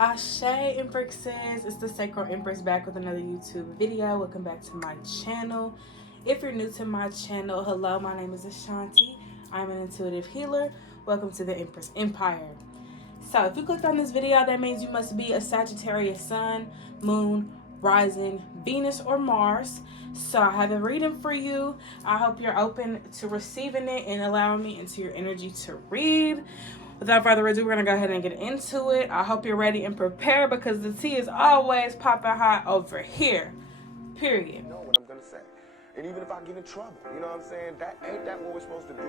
Ashe Empresses, it's the Sacred Empress back with another YouTube video. Welcome back to my channel. If you're new to my channel, hello, my name is Ashanti. I'm an intuitive healer. Welcome to the Empress Empire. So if you clicked on this video, that means you must be a Sagittarius sun, moon, rising, Venus, or Mars. So I have a reading for you. I hope you're open to receiving it and allowing me into your energy to read. Without further ado, we're going to go ahead and get into it. I hope you're ready and prepared because the tea is always popping hot over here. Period. You know what I'm going to say. And even if I get in trouble, you know what I'm saying? Ain't that what we're supposed to do?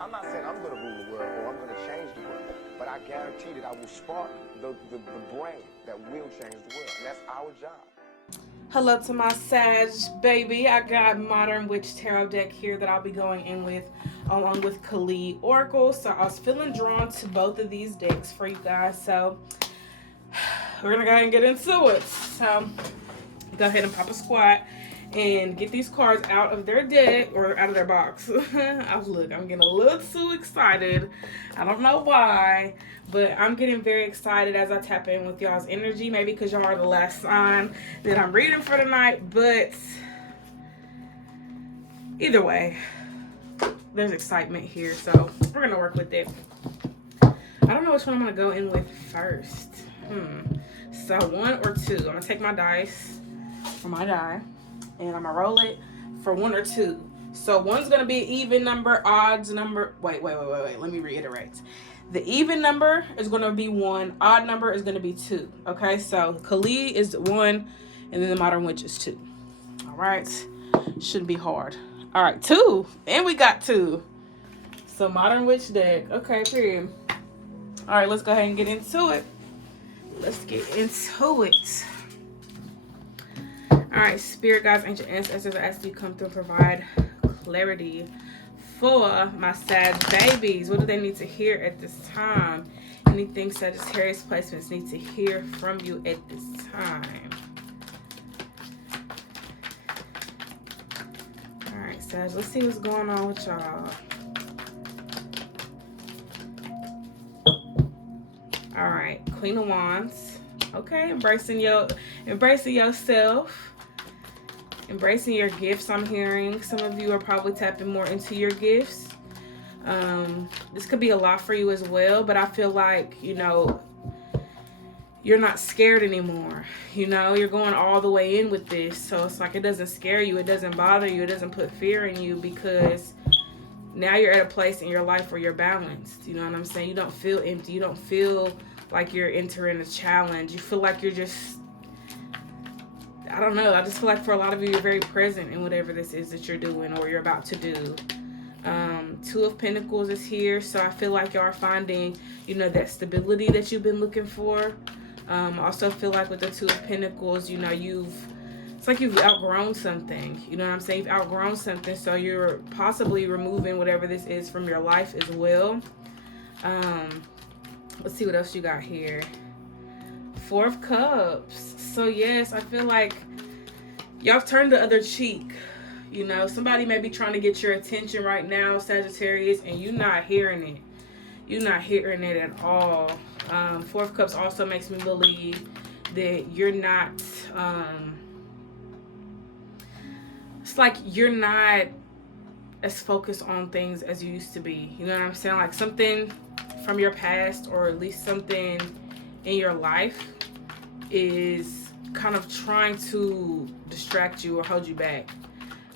I'm not saying I'm going to rule the world or I'm going to change the world. But I guarantee that I will spark the brain that will change the world. And that's our job. Hello to my Sag baby. I got Modern Witch Tarot deck here that I'll be going in with along with Kali Oracle. So I was feeling drawn to both of these decks for you guys. So we're going to go ahead and get into it. So go ahead and pop a squat and get these cards out of their deck or out of their box. Look, I'm getting a little too excited. I don't know why, but I'm getting very excited as I tap in with y'all's energy. Maybe because y'all are the last sign that I'm reading for tonight, but either way, there's excitement here, so we're gonna work with it. I don't know which one I'm gonna go in with first. So one or two. I'm gonna take my dice for my die, and I'm gonna roll it for one or two. So one's gonna be even number, odds number. Wait. Let me reiterate. The even number is gonna be 1. Odd number is gonna be 2. Okay, so Kali is 1, and then the Modern Witch is 2. All right, shouldn't be hard. All right, 2, and we got 2. So Modern Witch deck. Okay, period. All right, let's go ahead and get into it. Let's get into it. All right, spirit guides, ancient ancestors, I ask you come through and provide clarity for my Sag babies. What do they need to hear at this time? Anything Sagittarius placements need to hear from you at this time? All right, Sag, let's see what's going on with y'all. All right, Queen of Wands. Okay, embracing yourself. Embracing your gifts, I'm hearing. Some of you are probably tapping more into your gifts. This could be a lot for you as well, but I feel like, you're not scared anymore. You're going all the way in with this. So it's like it doesn't scare you. It doesn't bother you. It doesn't put fear in you because now you're at a place in your life where you're balanced. You know what I'm saying? You don't feel empty. You don't feel like you're entering a challenge. You feel like you're just, I don't know. I just feel like for a lot of you, you're very present in whatever this is that you're doing or you're about to do. 2 of Pentacles is here. So I feel like y'all are finding, that stability that you've been looking for. I also feel like with the 2 of Pentacles, it's like you've outgrown something. You know what I'm saying? You've outgrown something. So you're possibly removing whatever this is from your life as well. Let's see what else you got here. 4 of Cups. So yes, I feel like y'all turned the other cheek. Somebody may be trying to get your attention right now, Sagittarius, and you're not hearing it. You're not hearing it at all. 4 of Cups also makes me believe that you're not, it's like you're not as focused on things as you used to be. You know what I'm saying? Like something from your past, or at least something in your life, is kind of trying to distract you or hold you back.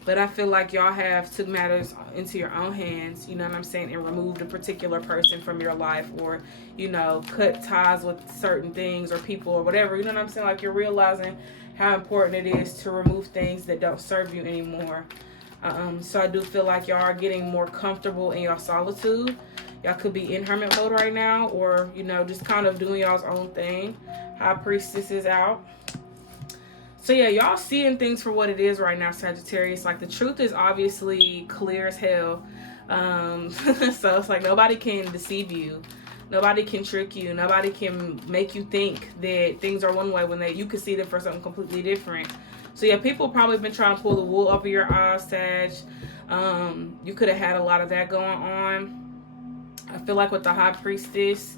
But I feel like y'all have took matters into your own hands, you know what I'm saying, and removed a particular person from your life, or, cut ties with certain things or people or whatever. You know what I'm saying? Like you're realizing how important it is to remove things that don't serve you anymore. So I do feel like y'all are getting more comfortable in your solitude. Y'all could be in hermit mode right now, or, just kind of doing y'all's own thing. High Priestess is out. So yeah, y'all seeing things for what it is right now, Sagittarius. Like the truth is obviously clear as hell. So it's like nobody can deceive you. Nobody can trick you. Nobody can make you think that things are one way when you could see them for something completely different. So yeah, people probably been trying to pull the wool over your eyes, Sag. You could have had a lot of that going on. I feel like with the High Priestess,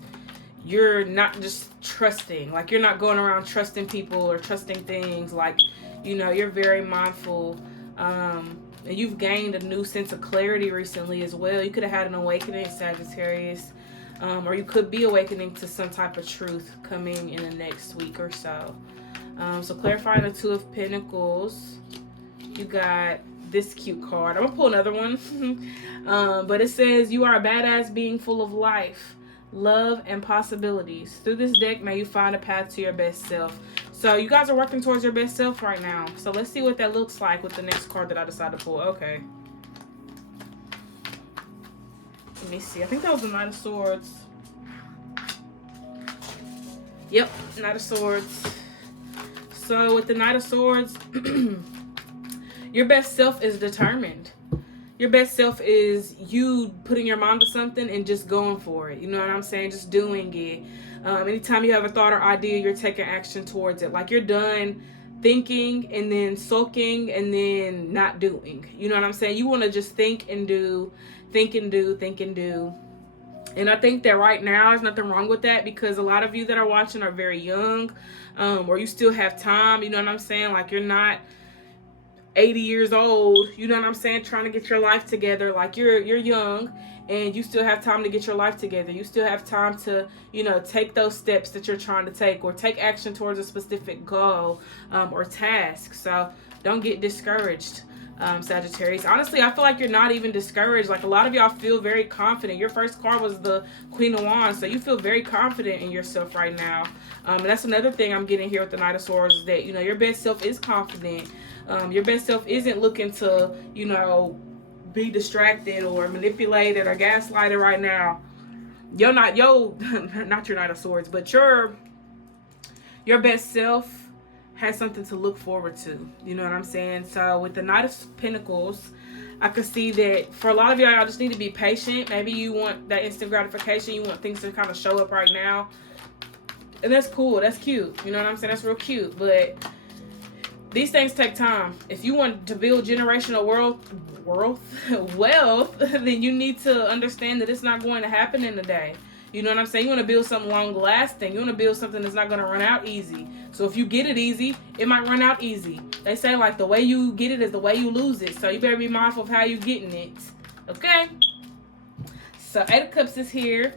you're not just trusting. Like, you're not going around trusting people or trusting things. Like, you're very mindful. And you've gained a new sense of clarity recently as well. You could have had an awakening, Sagittarius. Or you could be awakening to some type of truth coming in the next week or so. So clarifying the Two of Pentacles. You got this cute card. I'm going to pull another one. But it says, you are a badass being full of life, love, and possibilities. Through this deck, may you find a path to your best self. So you guys are working towards your best self right now. So let's see what that looks like with the next card that I decided to pull. Okay. Let me see. I think that was the Knight of Swords. Yep, Knight of Swords. So with the Knight of Swords, your best self is determined. Your best self is you putting your mind to something and just going for it. You know what I'm saying? Just doing it. Anytime you have a thought or idea, you're taking action towards it. Like, you're done thinking and then sulking and then not doing. You know what I'm saying? You want to just think and do, think and do, think and do. And I think that right now there's nothing wrong with that, because a lot of you that are watching are very young, or you still have time. You know what I'm saying? Like, you're not 80 years old, you know what I'm saying, trying to get your life together. Like, you're young and you still have time to get your life together. You still have time to, take those steps that you're trying to take, or take action towards a specific goal or task. So don't get discouraged, Sagittarius. Honestly, I feel like you're not even discouraged. Like, a lot of y'all feel very confident. Your first card was the Queen of Wands, so you feel very confident in yourself right now. And that's another thing I'm getting here with the Knight of Swords, is that, your best self is confident. Your best self isn't looking to, be distracted or manipulated or gaslighted right now. You're not, not your Knight of Swords, but your best self has something to look forward to. You know what I'm saying? So with the Knight of Pentacles, I could see that for a lot of y'all just need to be patient. Maybe you want that instant gratification. You want things to kind of show up right now. And that's cool. That's cute. You know what I'm saying? That's real cute. But these things take time. If you want to build generational wealth, then you need to understand that it's not going to happen in a day. You know what I'm saying? You want to build something long lasting. You want to build something that's not going to run out easy. So if you get it easy, it might run out easy. They say, like, the way you get it is the way you lose it. So you better be mindful of how you're getting it. Okay? So 8 of Cups is here.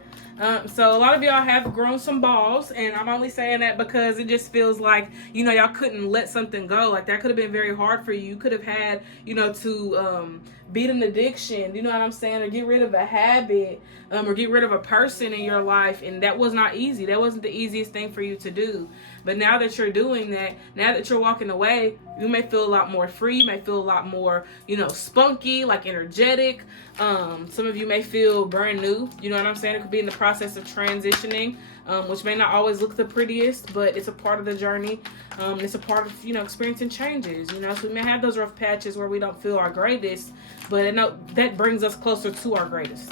So a lot of y'all have grown some balls, and I'm only saying that because it just feels like, y'all couldn't let something go. Like, that could have been very hard for you. You could have had, to beat an addiction, you know what I'm saying, or get rid of a habit, or get rid of a person in your life, and that was not easy. That wasn't the easiest thing for you to do. But now that you're doing that, now that you're walking away, you may feel a lot more free. You may feel a lot more, spunky, like energetic. Some of you may feel brand new. You know what I'm saying? It could be in the process of transitioning, which may not always look the prettiest, but it's a part of the journey. It's a part of, experiencing changes. So we may have those rough patches where we don't feel our greatest, but I know that brings us closer to our greatest.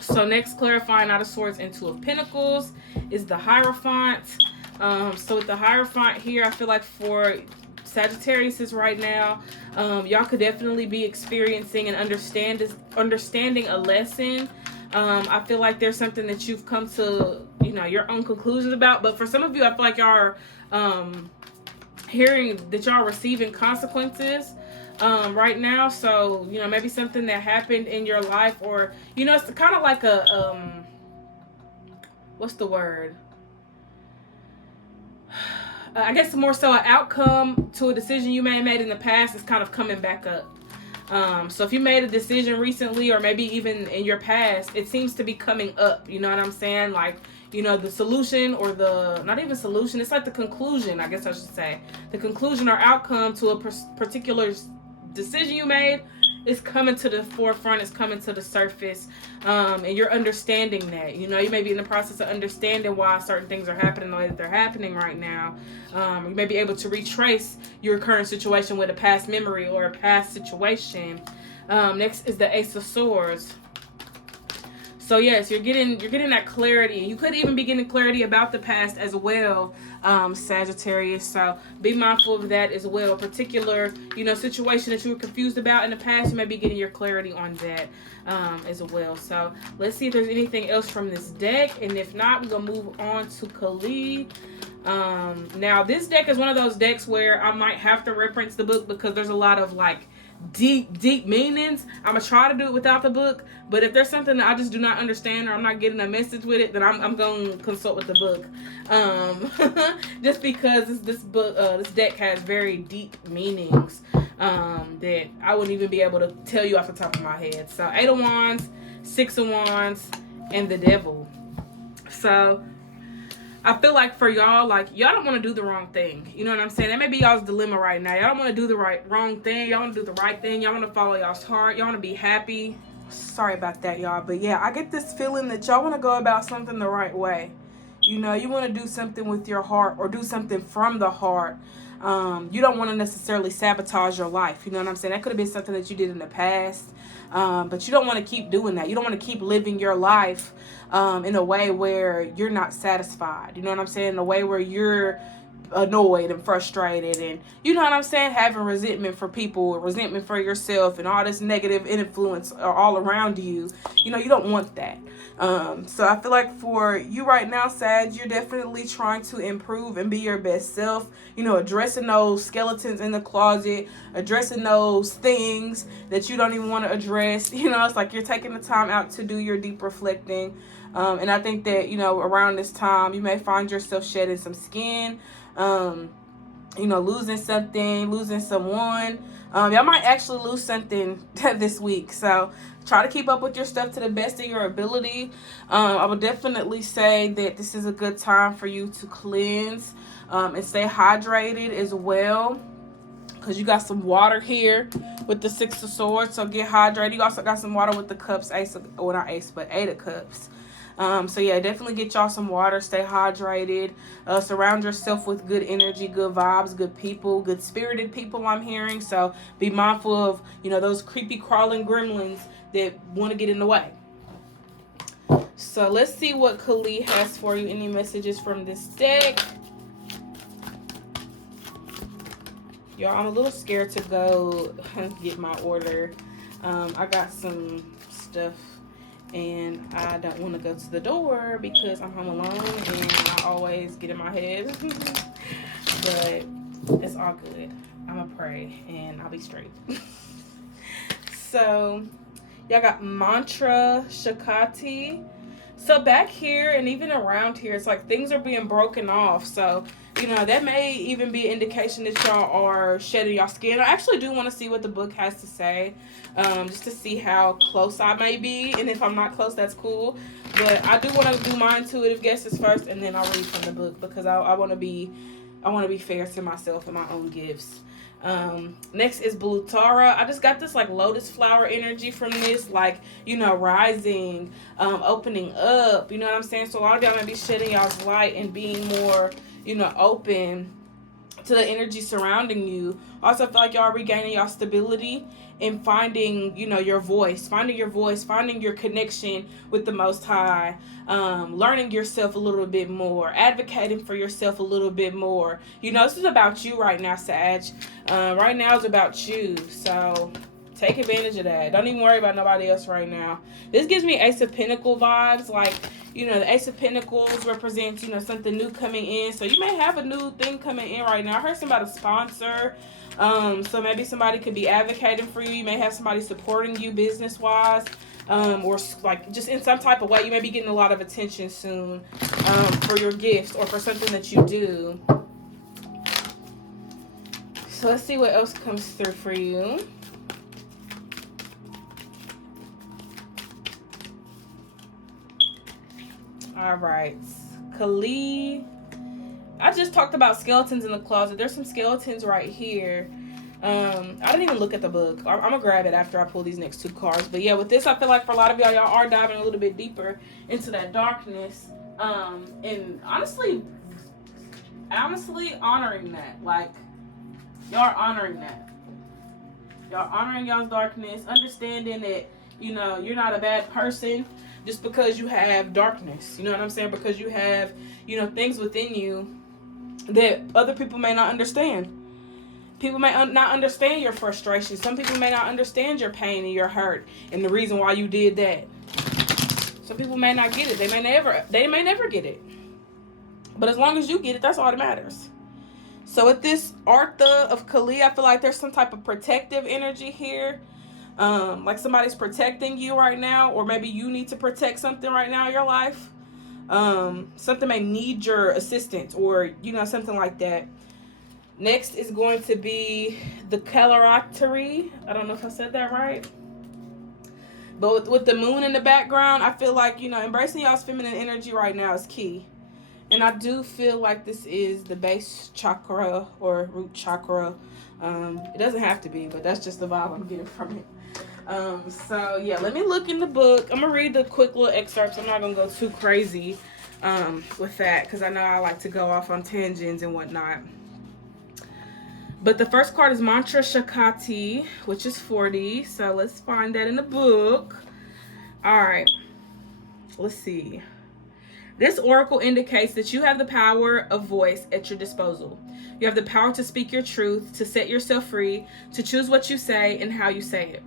So next, clarifying Knight of Swords and Two of Pentacles is the Hierophant. So with the Hierophant here, I feel like for Sagittarius right now, y'all could definitely be experiencing and understanding a lesson. I feel like there's something that you've come to, your own conclusions about. But for some of you, I feel like y'all are hearing that y'all are receiving consequences right now. So, maybe something that happened in your life, or, it's kind of like a, what's the word? I guess more so an outcome to a decision you may have made in the past is kind of coming back up. So if you made a decision recently, or maybe even in your past, it seems to be coming up. You know what I'm saying? Like, the solution, or not even solution, it's like the conclusion, I guess I should say. The conclusion or outcome to a particular decision you made is coming to the forefront, it's coming to the surface, and you're understanding that. You may be in the process of understanding why certain things are happening the way that they're happening right now. You may be able to retrace your current situation with a past memory or a past situation. Next is the Ace of Swords. So yes, you're getting that clarity. You could even be getting clarity about the past as well, Sagittarius. So be mindful of that as well. A particular, situation that you were confused about in the past, you may be getting your clarity on that as well. So let's see if there's anything else from this deck, and if not, we're gonna move on to Khalid. Now this deck is one of those decks where I might have to reference the book because there's a lot of like deep meanings. I'm gonna try to do it without the book, but if there's something that I just do not understand or I'm not getting a message with it, then I'm gonna consult with the book. Just because this book, this deck has very deep meanings that I wouldn't even be able to tell you off the top of my head. So 8 of Wands, 6 of Wands, and the Devil. So I feel like for y'all, like, y'all don't want to do the wrong thing. You know what I'm saying? That may be y'all's dilemma right now. Y'all don't want to do the wrong thing. Y'all want to do the right thing. Y'all want to follow y'all's heart. Y'all want to be happy. Sorry about that, y'all. But yeah, I get this feeling that y'all want to go about something the right way. You want to do something with your heart or do something from the heart. You don't want to necessarily sabotage your life. You know what I'm saying? That could have been something that you did in the past. But you don't want to keep doing that. You don't want to keep living your life in a way where you're not satisfied. You know what I'm saying? In a way where you're annoyed and frustrated and, you know what I'm saying, having resentment for people, resentment for yourself, and all this negative influence all around you. You don't want that. So I feel like for you right now, Sag, you're definitely trying to improve and be your best self, addressing those skeletons in the closet, addressing those things that you don't even want to address. It's like you're taking the time out to do your deep reflecting. And I think that, around this time, you may find yourself shedding some skin, losing something, losing someone. Y'all might actually lose something this week. So try to keep up with your stuff to the best of your ability. I would definitely say that this is a good time for you to cleanse and stay hydrated as well, because you got some water here with the 6 of Swords. So get hydrated. You also got some water with the cups, Eight of Cups. So yeah, definitely get y'all some water. Stay hydrated. Surround yourself with good energy, good vibes, good people, good spirited people, I'm hearing. So be mindful of, those creepy crawling gremlins that want to get in the way. So let's see what Khalid has for you. Any messages from this deck? Y'all, I'm a little scared to go get my order. I got some stuff and I don't want to go to the door because I'm home alone and I always get in my head. But it's all good. I'm gonna pray and I'll be straight. So y'all got Mantra Shakati. So back here and even around here, it's like things are being broken off. So that may even be an indication that y'all are shedding y'all skin. I actually do want to see what the book has to say, just to see how close I may be. And if I'm not close, that's cool. But I do want to do my intuitive guesses first, and then I'll read from the book because I want to be fair to myself and my own gifts. Next is Blue Tara. I just got this like lotus flower energy from this, like, rising, opening up, you know what I'm saying? So a lot of y'all may be shedding y'all's light and being more, open to the energy surrounding you. Also, I feel like y'all are regaining y'all stability and finding, your voice, finding your connection with the Most High, learning yourself a little bit more, advocating for yourself a little bit more. This is about you right now, Sag. Right now it's about you. So take advantage of that. Don't even worry about nobody else right now. This gives me Ace of Pentacles vibes. Like, the Ace of Pentacles represents, something new coming in. So you may have a new thing coming in right now. I heard somebody sponsor. So maybe somebody could be advocating for you. You may have somebody supporting you business-wise. Or like just in some type of way. You may be getting a lot of attention soon for your gifts or for something that you do. So let's see what else comes through for you. All right, Khalid. I just talked about skeletons in the closet. There's some skeletons right here. I didn't even look at the book. I'm gonna grab it after I pull these next 2 cards. But yeah, with this, I feel like for a lot of y'all are diving a little bit deeper into that darkness. And honestly honoring that. Like, y'all are honoring that. Y'all honoring y'all's darkness, understanding that, you're not a bad person. just because you have darkness. You know what I'm saying? Because you have, things within you that other people may not understand. People may not understand your frustration. Some people may not understand your pain and your hurt and the reason why you did that. Some people may not get it. They may never get it. But as long as you get it, that's all that matters. So with this Artha of Kali, I feel like there's some type of protective energy here. Like somebody's protecting you right now, or maybe you need to protect something right now in your life. Something may need your assistance, or something like that. Next is going to be the Caloratary. I don't know if I said that right. But with the moon in the background, I feel like, embracing y'all's feminine energy right now is key. And I do feel like this is the base chakra or root chakra. It doesn't have to be, but that's just the vibe I'm getting from it. So yeah, let me look in the book. I'm gonna read the quick little excerpts. I'm not gonna go too crazy with that, because I know I like to go off on tangents and whatnot. But the first card is Mantra Shakati, which is 40. So let's find that in the book. All right, let's see. This oracle indicates that you have the power of voice at your disposal. You have the power to speak your truth, to set yourself free, to choose what you say and how you say it.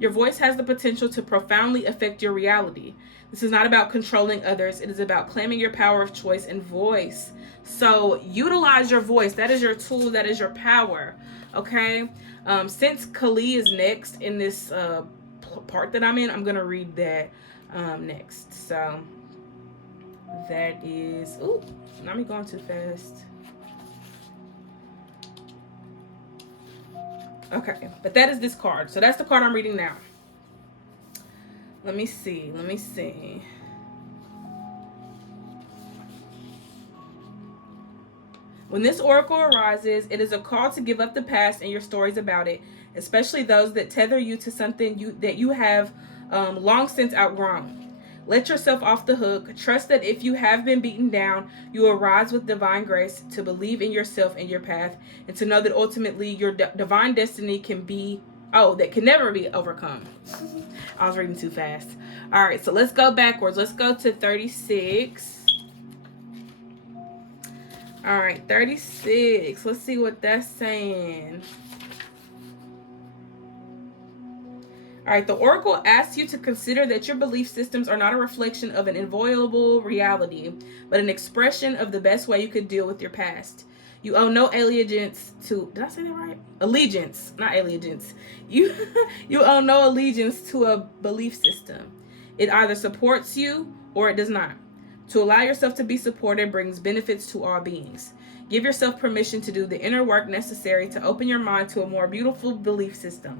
Your voice has the potential to profoundly affect your reality. This is not about controlling others. It is about claiming your power of choice and voice. So utilize your voice. That is your tool. That is your power. Okay? Since Kali is next in this part that I'm in, I'm going to read that next. So that is... Ooh, not me going too fast. Okay, but that is this card. So that's the card I'm reading now. Let me see. When this oracle arises, it is a call to give up the past and your stories about it, especially those that tether you to something that you have long since outgrown. Let yourself off the hook. Trust that if you have been beaten down, you will rise with divine grace, to believe in yourself and your path, and to know that ultimately your divine destiny can never be overcome. I was reading too fast. All right, so let's go backwards. Let's go to 36. All right, 36. Let's see what that's saying. All right, the oracle asks you to consider that your belief systems are not a reflection of an inviolable reality, but an expression of the best way you could deal with your past. You owe no allegiance to... Did I say that right? Allegiance, not allegiance. You owe no allegiance to a belief system. It either supports you or it does not. To allow yourself to be supported brings benefits to all beings. Give yourself permission to do the inner work necessary to open your mind to a more beautiful belief system.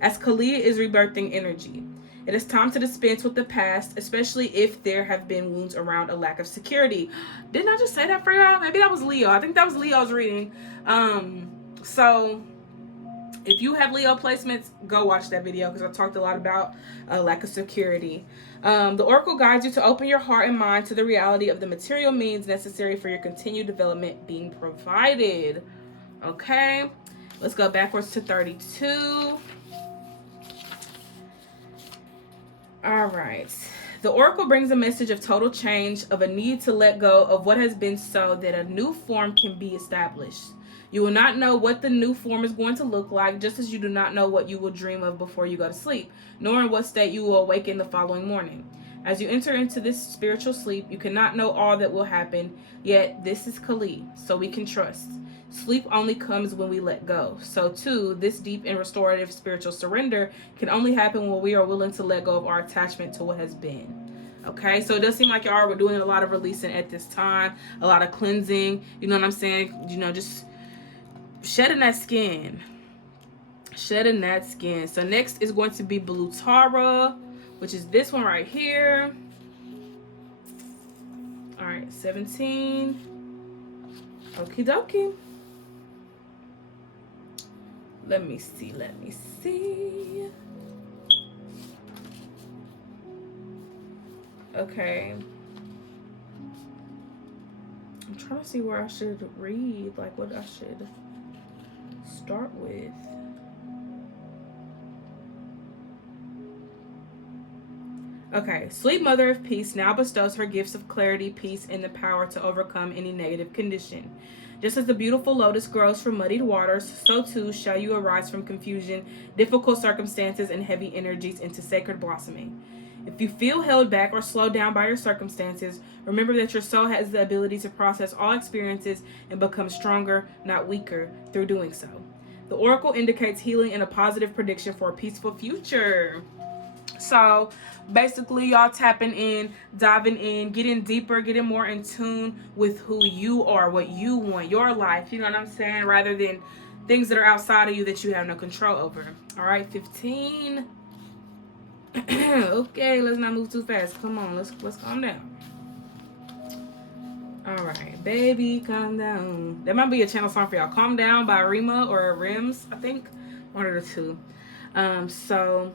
As Kali is rebirthing energy, it is time to dispense with the past, especially if there have been wounds around a lack of security. Didn't I just say that for y'all? Maybe that was Leo. I think that was Leo's reading. So if you have Leo placements, go watch that video, because I talked a lot about lack of security. The oracle guides you to open your heart and mind to the reality of the material means necessary for your continued development being provided. Okay, let's go backwards to 32. All right. The oracle brings a message of total change, of a need to let go of what has been so that a new form can be established. You will not know what the new form is going to look like, just as you do not know what you will dream of before you go to sleep, nor in what state you will awaken the following morning. As you enter into this spiritual sleep, you cannot know all that will happen, yet this is Kali, so we can trust. Sleep only comes when we let go. So too, this deep and restorative spiritual surrender can only happen when we are willing to let go of our attachment to what has been. Okay, so it does seem like y'all were doing a lot of releasing at this time, a lot of cleansing, you know what I'm saying? Just shedding that skin. Shedding that skin. So next is going to be Blue Tara, which is this one right here. All right, 17. Okie dokie. Let me see. Okay. I'm trying to see where I should read, like what I should start with. Okay, sweet mother of peace now bestows her gifts of clarity, peace, and the power to overcome any negative condition. Just as the beautiful lotus grows from muddied waters, so too shall you arise from confusion, difficult circumstances, and heavy energies into sacred blossoming. If you feel held back or slowed down by your circumstances, remember that your soul has the ability to process all experiences and become stronger, not weaker, through doing so. The oracle indicates healing and a positive prediction for a peaceful future. So basically, y'all tapping in, diving in, getting deeper, getting more in tune with who you are, what you want, your life. You know what I'm saying? Rather than things that are outside of you that you have no control over. All right, 15. Okay, let's not move too fast. Come on, let's calm down. All right, baby, calm down. That might be a channel song for y'all. Calm Down by Rima or Rims, I think. One of the two. So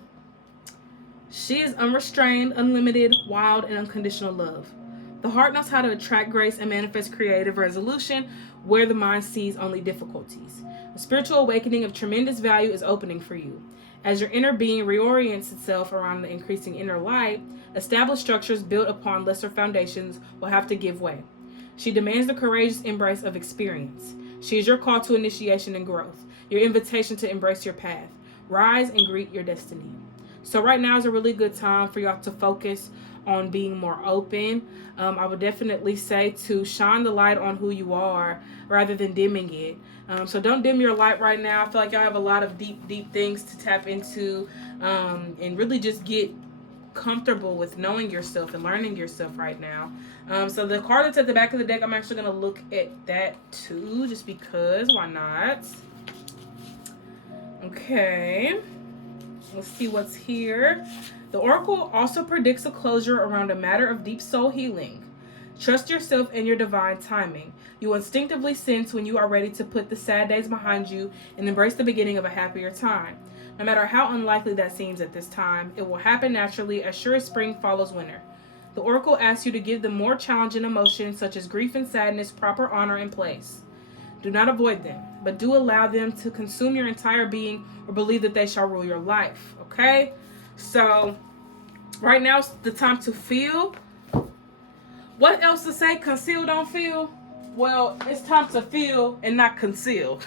she is unrestrained, unlimited, wild, and unconditional love. The heart knows how to attract grace and manifest creative resolution where the mind sees only difficulties. A spiritual awakening of tremendous value is opening for you. As your inner being reorients itself around the increasing inner light, established structures built upon lesser foundations will have to give way. She demands the courageous embrace of experience. She is your call to initiation and growth, your invitation to embrace your path. Rise and greet your destiny. So right now is a really good time for y'all to focus on being more open. I would definitely say to shine the light on who you are rather than dimming it. So don't dim your light right now. I feel like y'all have a lot of deep things to tap into and really just get comfortable with knowing yourself and learning yourself right now. So the card that's at the back of the deck, I'm actually going to look at that too, just because, why not? Okay. Let's see what's here. The oracle also predicts a closure around a matter of deep soul healing. Trust yourself and your divine timing. You instinctively sense when you are ready to put the sad days behind you and embrace the beginning of a happier time. No matter how unlikely that seems at this time, it will happen naturally as sure as spring follows winter. The oracle asks you to give them more challenging emotions such as grief and sadness proper honor and place. Do not avoid them, but do allow them to consume your entire being or believe that they shall rule your life, okay? So, right now is the time to feel. What else to say? Conceal, don't feel? Well, it's time to feel and not conceal.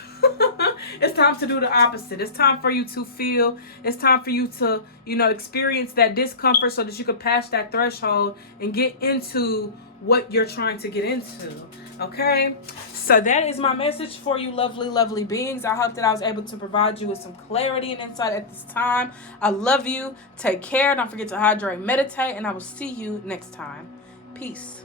It's time to do the opposite. It's time for you to feel. It's time for you to, experience that discomfort so that you can pass that threshold and get into what you're trying to get into. Okay? So that is my message for you, lovely, lovely beings. I hope that I was able to provide you with some clarity and insight at this time. I love you. Take care. Don't forget to hydrate, meditate, and I will see you next time. Peace.